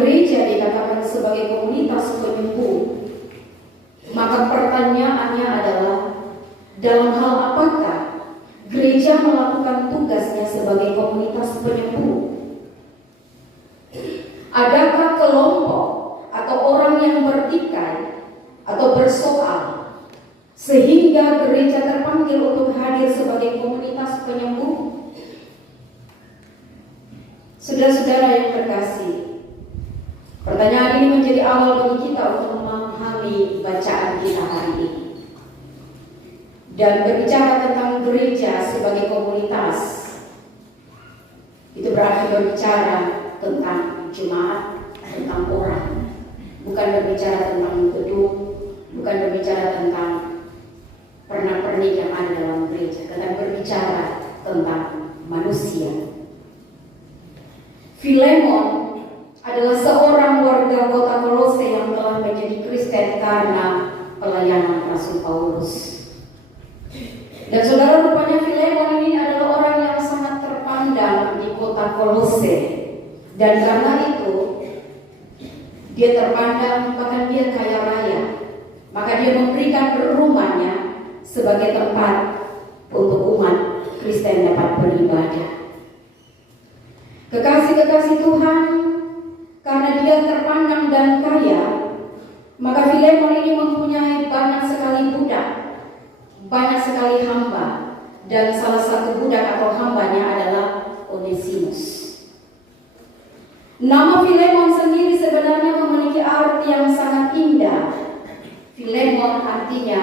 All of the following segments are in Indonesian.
gereja dikatakan sebagai komunitas penyembuh, maka pertanyaannya adalah, dalam hal apakah gereja melakukan tugasnya sebagai komunitas penyembuh? Adakah kelompok atau orang yang bertikai atau bersoal sehingga gereja terpanggil untuk hadir sebagai komunitas penyembuh? Saudara-saudara yang terkasih, pertanyaan ini menjadi awal bagi kita untuk memahami bacaan kita hari ini. Dan berbicara tentang gereja sebagai komunitas, itu berarti berbicara tentang jemaat, tentang orang. Bukan berbicara tentang gedung, bukan berbicara tentang pernak-pernik yang ada dalam gereja, tetapi berbicara tentang manusia. Filemon adalah seorang warga kota Kolose yang telah menjadi Kristen karena pelayanan Rasul Paulus. Dan saudara, rupanya Filemon ini adalah orang yang sangat terpandang di kota Kolose. Dan karena itu dia terpandang, bahkan dia kaya raya. Maka dia memberikan rumahnya sebagai tempat untuk umat Kristen dapat beribadah. Kekasih-kekasih Tuhan, karena dia terpandang dan kaya, maka Filemon ini mempunyai banyak sekali budak, banyak sekali hamba, dan salah satu budak atau hambanya adalah Onesimus. Nama Filemon sendiri sebenarnya memiliki arti yang sangat indah. Filemon artinya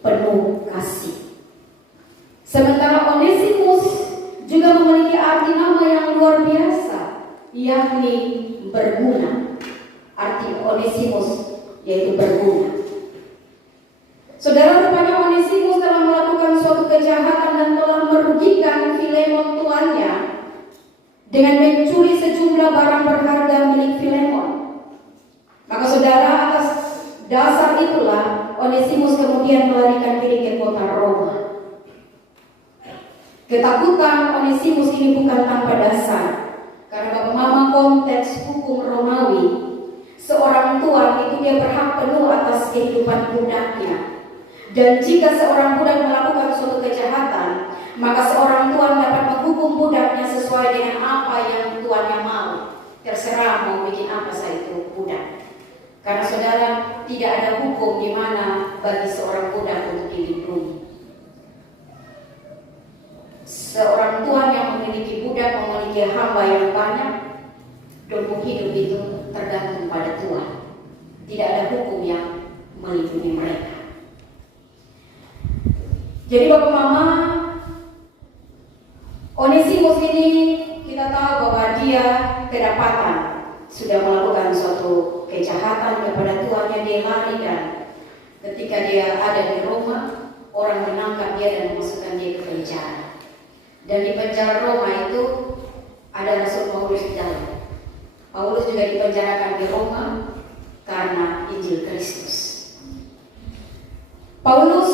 penuh kasih. Sementara Onesimus juga memiliki arti nama yang luar biasa, yakni berguna. Arti Onesimus yaitu berguna. Saudara, rupanya Onesimus telah melakukan suatu kejahatan dan telah merugikan Filemon tuannya dengan mencuri sejumlah barang berharga milik Filemon. Maka saudara, atas dasar itulah Onesimus kemudian melarikan diri ke kota Roma. Ketakutan Onesimus ini bukan tanpa dasar, karena Bapak Mama konteks hukum Romawi, seorang tuan itu dia berhak penuh atas kehidupan budaknya. Dan jika seorang budak melakukan suatu kejahatan, maka seorang tuan dapat menghukum budaknya sesuai dengan apa yang tuannya mau. Terserah mau bikin apa saja itu budak. Karena saudara, tidak ada hukum di mana bagi seorang budak untuk dilindungi. Seorang tuan yang memiliki budak, memiliki hamba yang banyak, dompet hidup itu tergantung pada tuan. Tidak ada hukum yang melindungi mereka. Jadi Bapak Mama, Onesimus ini kita tahu bahwa dia kedapatan sudah melakukan suatu kejahatan kepada tuannya. Dia lari, dan ketika dia ada di Roma, orang menangkap dia dan memasukkan dia ke penjara. Dan di penjara Roma itu ada Rasul Paulus di dalam. Paulus juga dipenjarakan di Roma karena Injil Kristus. Paulus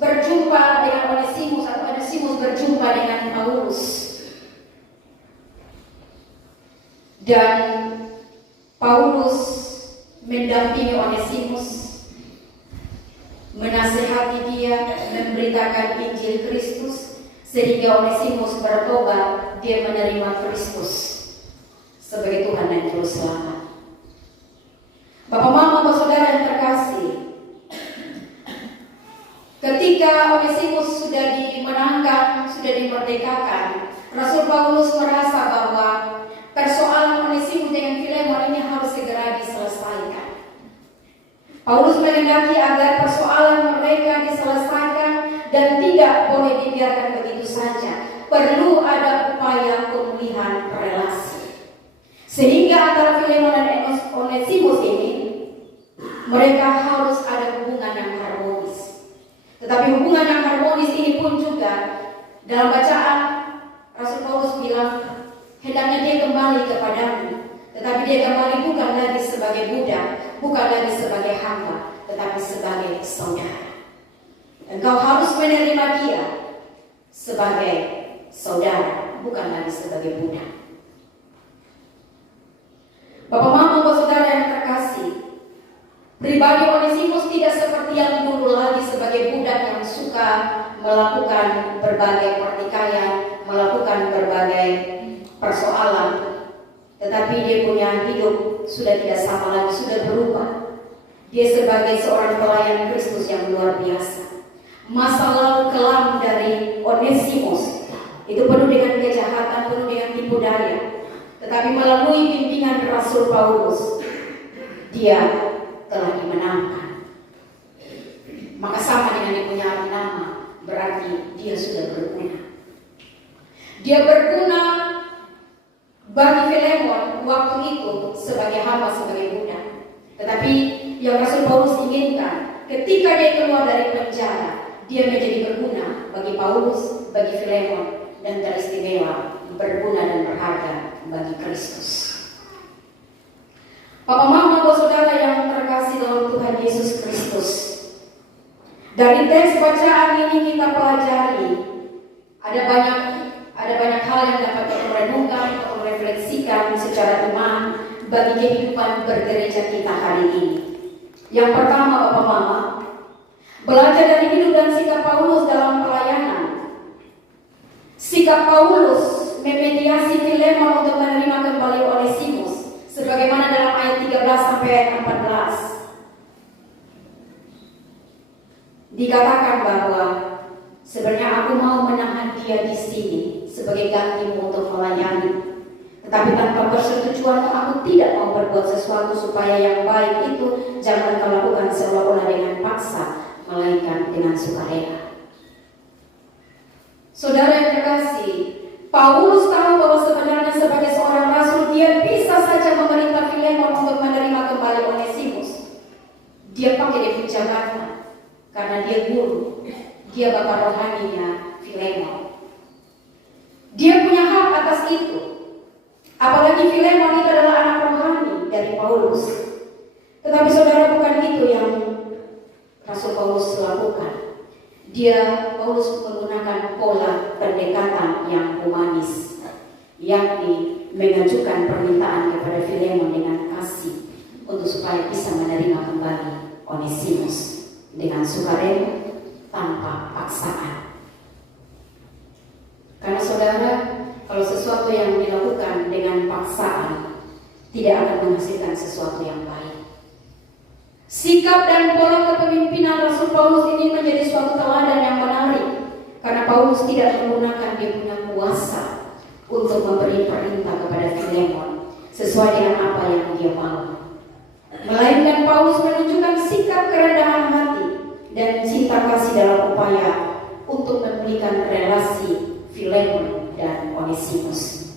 berjumpa dengan Onesimus, atau Onesimus berjumpa dengan Paulus. Dan Paulus mendampingi Onesimus, menasihati dia, memberitakan Injil Kristus, sehingga Onesimus bertobat, dia menerima Kristus sebagai Tuhan dan Juru Selamat. Bapak Mama, Bapak Saudara yang terkasih, ketika Onesimus sudah dimenangkan, sudah dimerdekakan, Rasul Paulus merasa bahwa persoalan Onesimus dengan Filemon ini harus segera diselesaikan. Paulus menghendaki agar persoalan mereka diselesaikan dan tidak boleh dibiarkan begitu saja. Perlu ada upaya pemulihan relasi. Sehingga antara Filemon dan Onesimus ini, mereka harus ada hubungan yang harmonis. Tetapi hubungan yang harmonis ini pun juga dalam bacaan Rasul Paulus bilang, hendaknya dia kembali kepadamu, tetapi dia kembali bukan lagi sebagai budak, bukan lagi sebagai hamba, tetapi sebagai saudara. Engkau harus menerima dia sebagai saudara, bukan lagi sebagai budak. Bapak Mama Bagi Onesimus tidak seperti yang dulu lagi sebagai budak yang suka melakukan berbagai pertikaian, melakukan berbagai persoalan, tetapi dia punya hidup sudah tidak sama lagi, sudah berubah. Dia sebagai seorang pelayan Kristus yang luar biasa. Masa lalu kelam dari Onesimus itu penuh dengan kejahatan, penuh dengan tipu daya, tetapi melalui bimbingan Rasul Paulus, dia telah dimenangkan. Maka sama dengan yang punya nama, berarti dia sudah berguna. Dia berguna bagi Filemon waktu itu sebagai hamba, sebagai budak. Tetapi yang Rasul Paulus inginkan, ketika dia keluar dari penjara, dia menjadi berguna bagi Paulus, bagi Filemon, dan teristimewa berguna dan berharga bagi Kristus. Papa Mama, Bapak Saudara yang terkasih dalam Tuhan Yesus Kristus, dari teks bacaan ini kita pelajari ada banyak hal yang dapat kita renungkan atau refleksikan secara iman bagi kehidupan bergereja kita hari ini. Yang pertama, Bapak Mama, belajar dari hidup dan sikap Paulus dalam pelayanan. Sikap Paulus memediasi Filemon untuk menerima kembali Onesimus, sebagaimana dalam ayat 13 sampai ayat 14. Dikatakan bahwa sebenarnya aku mau menahan dia di sini sebagai gantimu untuk melayani. Tetapi tanpa persetujuan aku tidak mau berbuat sesuatu supaya yang baik itu jangan kau lakukan seolah-olah dengan paksa, melainkan dengan sukarela. Saudara yang terkasih, Paulus tahu bahwa sebenarnya sebagai seorang rasul dia bisa saja memerintah Filemon untuk menerima kembali Onesimus. Dia pakai dia jabatan karena dia guru, dia bapak rohaninya Filemon. Dia punya hak atas itu. Apalagi Filemon itu adalah anak rohani dari Paulus. Tetapi saudara, bukan itu yang Rasul Paulus lakukan. Paulus menggunakan pola pendekatan yang humanis, yakni mengajukan permintaan kepada Filemon dengan kasih untuk supaya bisa menerima kembali Onesimus dengan sukarela, tanpa paksaan. Karena saudara, kalau sesuatu yang dilakukan dengan paksaan tidak akan menghasilkan sesuatu yang baik. Sikap dan pola kepemimpinan Rasul Paulus ini menjadi suatu teladan yang menarik, karena Paulus tidak menggunakan dia punya kuasa untuk memberi perintah kepada Filemon sesuai dengan apa yang dia mau, melainkan Paulus menunjukkan sikap kerendahan hati dan cinta kasih dalam upaya untuk memulihkan relasi Filemon dan Onesimus.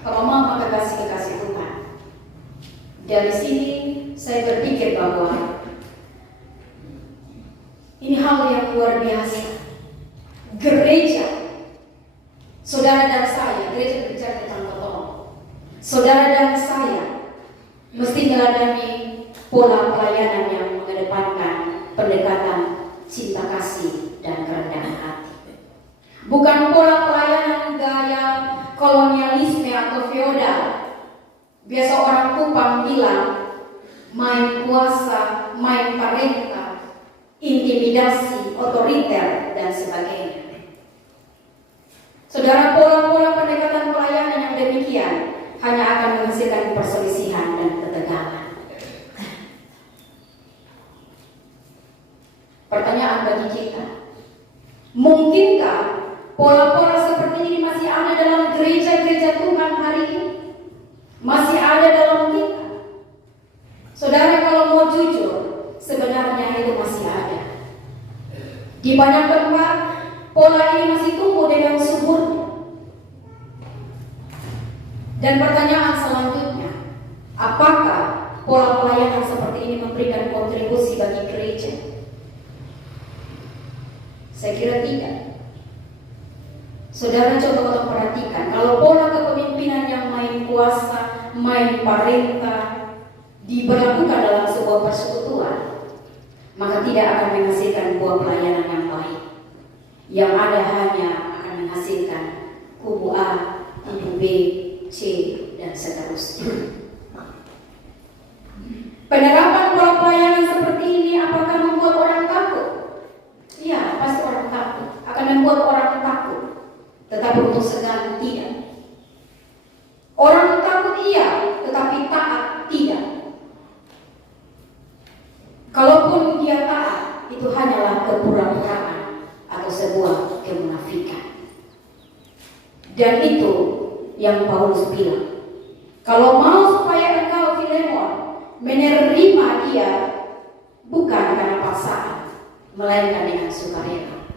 Kalau Mama kekasih Tuhan, dari sini saya berpikir bahwa ini hal yang luar biasa. Gereja, saudara dan saya, gereja berbicara tentang ketolong. Saudara dan saya mesti meladani pola pelayanan yang mengedepankan pendekatan cinta kasih dan kerendahan hati. Bukan pola pelayanan gaya kolonialisme atau feodal. Biasa orang Kupang bilang main kuasa, main parenta, intimidasi, otoriter, dan sebagainya. Saudara, pola-pola pendekatan pelayanan yang demikian hanya akan menghasilkan perselisihan dan ketegangan. Pertanyaan bagi kita, mungkinkah pola-pola seperti ini masih ada dalam gereja-gereja Tuhan hari ini? Masih ada dalam kita? Saudara, kalau mau jujur, sebenarnya itu masih ada. Di banyak tempat, pola ini masih tumbuh dengan suburnya. Dan pertanyaan selanjutnya, apakah pola pelayanan seperti ini memberikan kontribusi bagi gereja? Saya kira tidak. Saudara, coba untuk perhatikan, kalau pola kepemimpinan yang main kuasa, main parenta diberlakukan dalam sebuah persekutuan, maka tidak akan menghasilkan buah pelayanan yang baik. Yang ada hanya akan menghasilkan kubu A, kubu B, C, dan seterusnya. Penerapan pola pelayanan seperti Paulus bilang, kalau mau supaya engkau Filemon menerima dia bukan karena paksaan, melainkan dengan sukarela.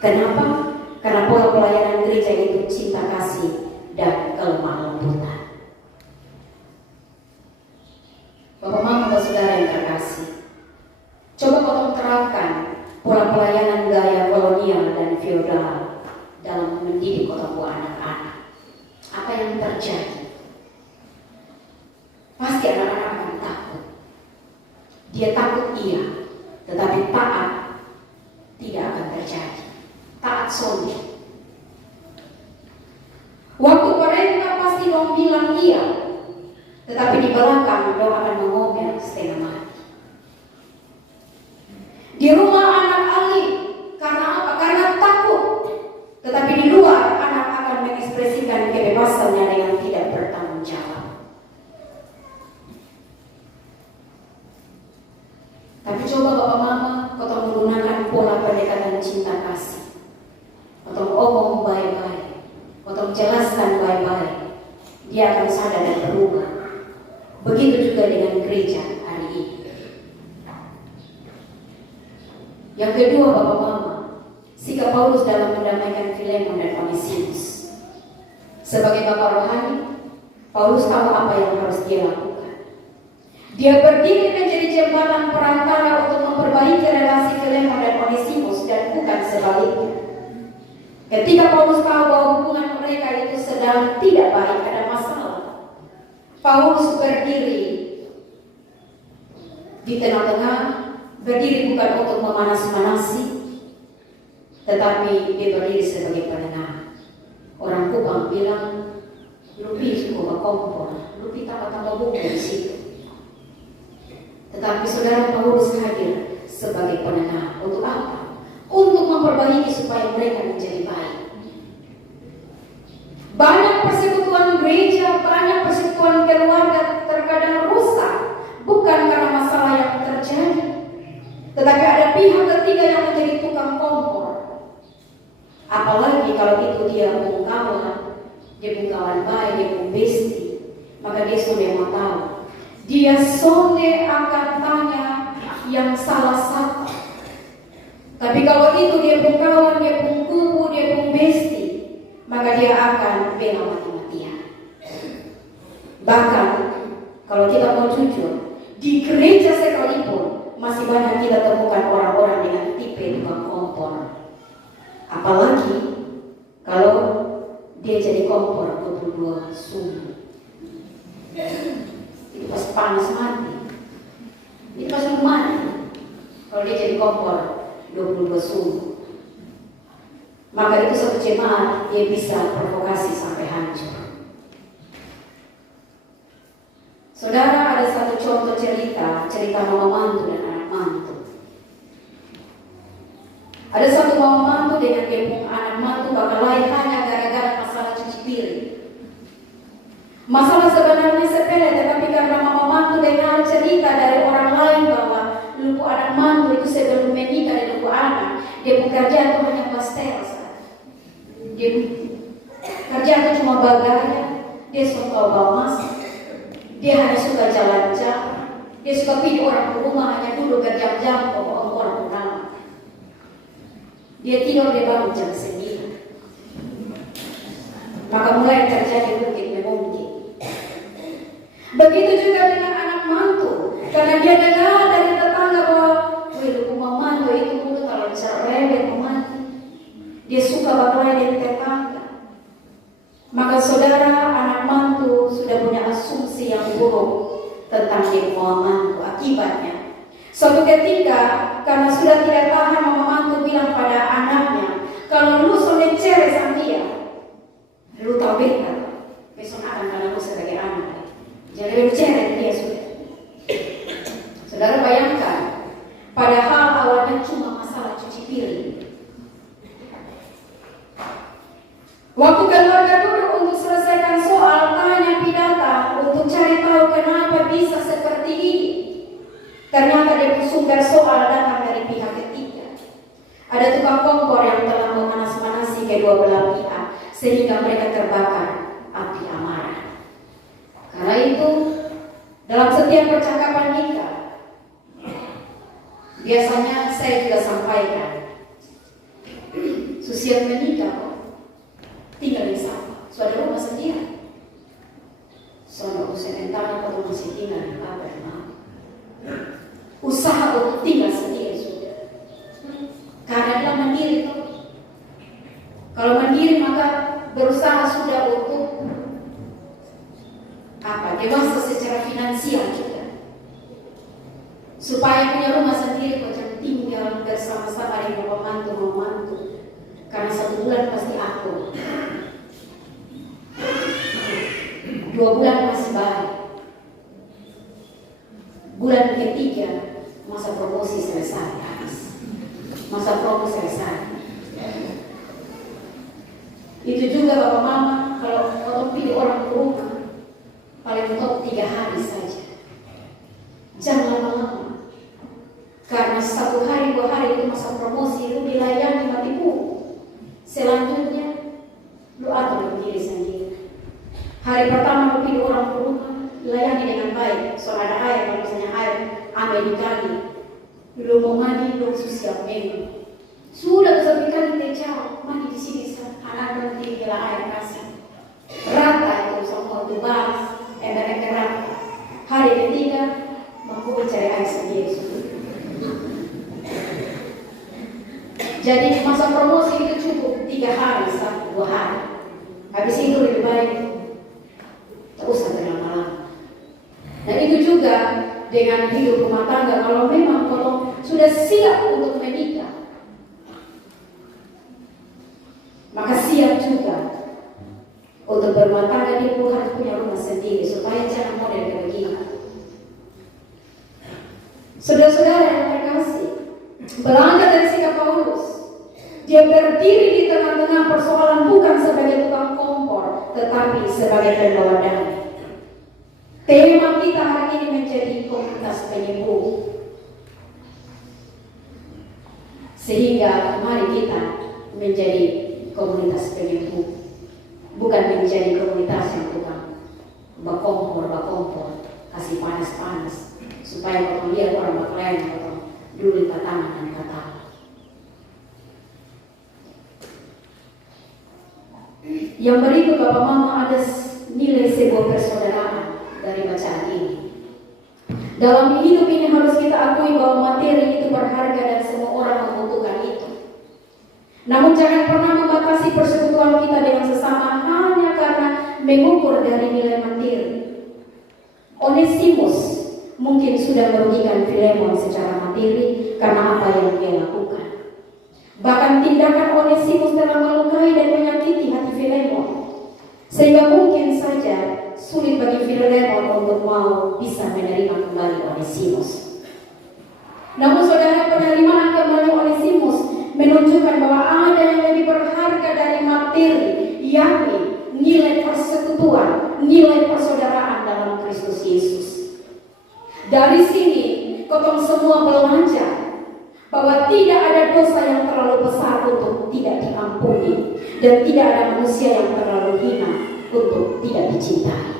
Kenapa? Karena pola pelayanan gereja itu cinta kasih dan kelemah lembutan. Bapak Mama, saudara yang terkasih, coba kau terapkan pola pelayanan gaya kolonial dan feodal dalam mendidik kota anak-anak. Apa yang terjadi? Pasti anak-anak akan takut. Dia takut iya, tetapi taat tidak akan terjadi. Taat sombong. Waktu mereka pasti dong bilang iya, tetapi di belakang dong akan mengomel setengah mati. Di rumah anak alim, karena apa? Karena takut. Tetapi di luar anak akan mengekspresikan kebebasannya dengan tidak bertanggung jawab. Tapi coba Bapak Mama, kau menggunakan pola pendekatan cinta kasih. Kau omong baik-baik, kau jelaskan baik-baik, dia akan sadar dan berubah. Begitu juga dengan gereja hari ini. Yang kedua Bapak Mama, sikap Paulus dalam mendamaikan Filemon dan Onesimus. Sebagai bapak rohani, Paulus tahu apa yang harus dia lakukan. Dia berdiri menjadi jembatan perantara untuk memperbaiki relasi Filemon dan Onesimus dan bukan sebaliknya. Ketika Paulus tahu bahwa hubungan mereka itu sedang tidak baik, ada masalah, Paulus berdiri di tengah-tengah, berdiri bukan untuk memanas-manasi, tetapi dia berdiri sebagai penengah. Orang Kupang bilang, lupi cukup kompor, lupi tambah-tambah buku di situ. Tetapi saudara Paulus hadir sebagai penengah. Untuk apa? Untuk memperbaiki supaya mereka menjadi baik. Banyak persekutuan gereja, banyak persekutuan keluarga terkadang rusak, bukan karena masalah yang terjadi, tetapi ada pihak ketiga yang menjadi tukang kompor. Apalagi kalau itu dia kawan, dia kawan baik, dia besti, maka dia sudah mau tahu. Dia sonde akan tanya yang salah satu. Tapi kalau itu dia kawan, dia kubu, dia besti, maka dia akan bela mati-matian. Bahkan kalau kita mau jujur, di gereja sekalipun masih banyak kita temukan orang-orang dengan tipe tukang kompor. Apalagi kalau dia jadi kompor 22 suhu. Itu pas panas mati. Itu pas mati. Kalau dia jadi kompor 22 suhu, maka itu satu jemaat dia bisa provokasi sampai hancur. Saudara, ada satu contoh cerita mama mantu dan anak mantu. Ada satu mama mantu dengan gembong anak mantu bakal lain hanya gara-gara masalah cuci piring. Masalah sebenarnya sepele, tetapi karena mama mantu dengar cerita dari orang lain bahwa lupu anak mantu itu sebelum menikah di lupu anak, dia bekerja itu hanya pastel. Dia kerja itu cuma bagaya, dia suka bawa masak, dia hanya suka jalan-jalan, dia suka pilih orang ke rumah hanya duduk berjam-jam pokok orang pulang. Dia tidur di bangun jam 9. Maka mulai terjadi mungkin. Begitu juga dengan anak mantu, karena dia dengar dari tetangga bahwa rumah mantu itu dulu kalau cerewet mati. Dia suka berlari dari tetangga. Maka saudara, anak mantu sudah punya asumsi yang buruk tentang rumah mantu. Akibatnya, suatu ketika karena sudah tidak tahan, mama mantu bilang pada anaknya, kalau lu sudah cerai sama dia, lu tahu beda, besok akan karena lu sebagai anak. Jadi lu cerai dia sudah. Saudara bayangkan, padahal awalnya cuma masalah cuci piring. Waktu keluarga duduk untuk selesaikan soal, tanya pidata untuk cari tahu kenapa bisa seperti ini. Ternyata dia sumber soal datang dari pihak ketiga. Ada tukang kompor yang telah memanas-manasi kedua belah pihak sehingga mereka terbakar api amarah. Karena itu dalam setiap percakapan kita biasanya saya juga sampaikan, susiap menikah tinggal di sana, sudah rumah sendiri. Soalnya sementara kalau masih tinggal di kamar, usaha untuk tinggal sendiri sudah. Karena dia mandiri tuh. Kalau mandiri maka berusaha sudah untuk dewasa secara finansial juga, supaya punya rumah sendiri, macam tinggal bersama-sama dengan pembantu. Karena 1 bulan pasti aku, 2 bulan masih baik, bulan ketiga masa promosi selesai, masa promo selesai. Itu juga bapak mama, kalau mau pilih orang ke rumah paling top 3 hari saja, jangan lama-lama. Karena 1 hari 2 hari itu masa promosi, lu dilayani mati pun. Selanjutnya lu atur diri sendiri. Hari pertama lu pilih orang ke rumah, layani dengan baik. Soal ada air, kalau misalnya air Amerikani, lu mau mandi, lu siap minum. Sudah sampai kali tecau, mandi di sini anak berhenti gila air kasih. Rata itu semua itu bahas, ember rata. Hari ketiga, mampu cari air sendiri. Jadi masa promosi itu cukup 3 hari, 1-2 hari. Habis itu lebih baik tak usah berlama-lama. Dan itu juga dengan hidup rumah tangga. Kalau memang sudah siap untuk menikah, maka siap juga untuk berumah tangga. Dia pun harus punya rumah sendiri supaya jangan model kayak begini. Saudara-saudara yang terkasih, berangkat dari sikap Paulus, dia berdiri di tengah-tengah persoalan bukan sebagai tukang kompor, tetapi sebagai pembawa damai. Tema kita hari ini menjadi komunitas penyembuh. Sehingga mari kita menjadi komunitas penyembuh, bukan menjadi komunitas yang tukang bakompor, kasih panas-panas, supaya kalau lihat orang lain atau dulu tangan dan kata. Yang berikut Bapak Mama ada nilai sebuah persaudaraan dari bacaan ini. Dalam hidup ini harus kita akui bahwa materi itu berharga dan semua orang membutuhkan itu. Namun jangan pernah membatasi persekutuan kita dengan sesama hanya karena mengukur dari nilai materi. Onesimus mungkin sudah merugikan Filemon secara materi karena apa yang dia lakukan. Bahkan tindakan Onesimus telah melukai dan menyakiti hati Filemon, sehingga mungkin saja sulit bagi Filemon untuk mau bisa menerima kembali Onesimus. Namun saudara, penerimaan kembali Onesimus menunjukkan bahwa ada yang lebih berharga dari materi, yakni nilai persekutuan, nilai persaudaraan dalam Kristus Yesus. Dari sini, kotong semua belajar bahwa tidak ada dosa yang terlalu besar untuk tidak diampuni, dan tidak ada manusia yang terlalu hina untuk tidak dicintai.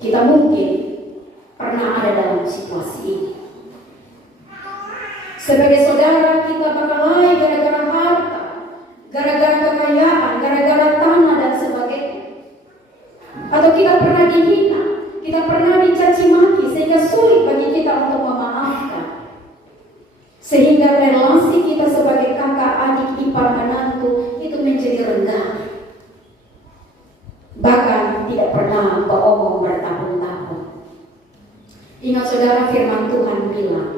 Kita mungkin pernah ada dalam situasi ini. Sebagai saudara, kita bakal lari gara-gara harta, gara-gara kekayaan, gara-gara tanah dan sebagainya. Atau kita pernah dihina, kita pernah dicaci maki, sehingga sulit bagi kita untuk memaafkan. Sehingga relasi kita sebagai kakak, adik, ipar, menantu itu menjadi rendah. Bahkan tidak pernah beromong bertahun-tahun. Ingat saudara, firman Tuhan bilang,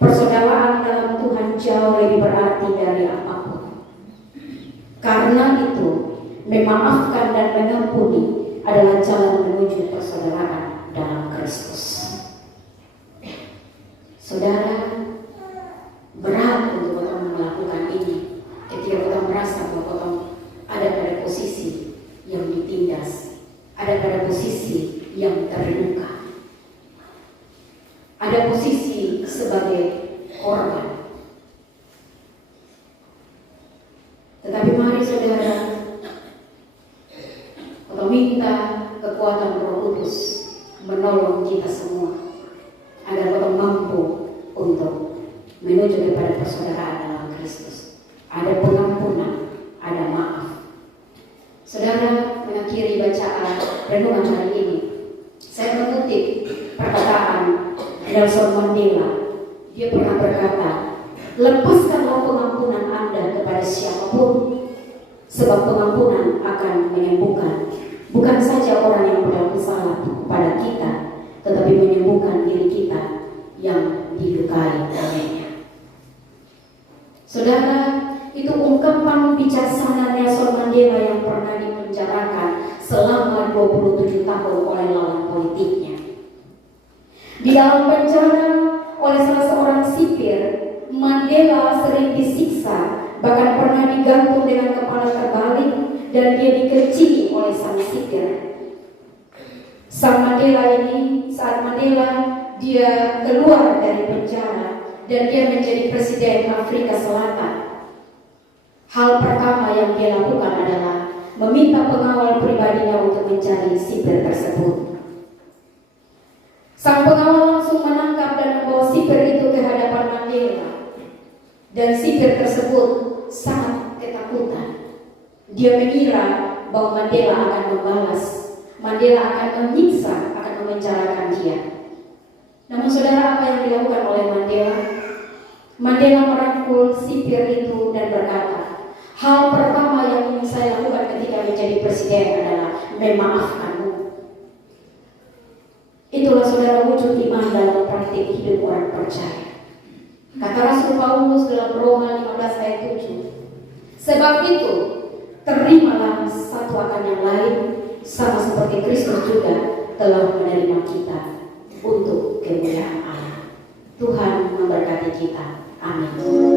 persaudaraan dalam Tuhan jauh lebih berarti dari apapun. Karena itu, memaafkan dan mengampuni adalah jalan menuju persaudaraan dalam Kristus. Saudara, berat untuk kita melakukan ini ketika kita merasa bahwa kita ada pada posisi yang ditindas, ada pada posisi yang terluka, ada posisi sebagai korban. Tetapi mari saudara, kita meminta kekuatan Roh Kudus menolong kita semua agar kita mampu untuk menuju kepada persaudaraan dalam Kristus. Ada pengampunan, ada maaf. Saudara, mengakhiri bacaan renungan hari ini, saya mengutip perkataan Nelson Mandela. Dia pernah berkata, lepaskanlah pengampunan Anda kepada siapapun, sebab pengampunan akan menyembuhkan bukan saja orang yang berbuat salah kepada kita, tetapi menyembuhkan diri kita yang dilukai olehnya. Saudara, itu ungkapan bijaksana Nelson Mandela yang pernah dipenjarakan selama 27 tahun oleh lawan politiknya. Di dalam penjara oleh salah seorang sipir, Mandela sering disiksa, bahkan pernah digantung dengan kepala terbalik dan dia dikecili oleh sang sipir. Sang Mandela ini, saat Mandela dia keluar dari penjara dan dia menjadi presiden Afrika Selatan, hal pertama yang dia lakukan adalah meminta pengawal pribadinya untuk mencari sipir tersebut. Sang pengawal langsung menangkap dan membawa sipir itu ke hadapan Mandela. Dan sipir tersebut sangat ketakutan. Dia mengira bahwa Mandela akan membalas, Mandela akan menyiksa, akan memenjarakan dia. Namun saudara, apa yang dilakukan oleh Mandela? Mandela merangkul sipir itu dan berkata, hal pertama yang ingin saya lakukan ketika menjadi presiden adalah memaafkanmu. Itulah saudara wujud iman dalam praktik hidup orang percaya. Kata Rasul Paulus dalam Roma 15 ayat 7, sebab itu terimalah satu akan yang lain, sama seperti Kristus juga telah menerima kita untuk kemuliaan Allah. Tuhan memberkati kita. Amin.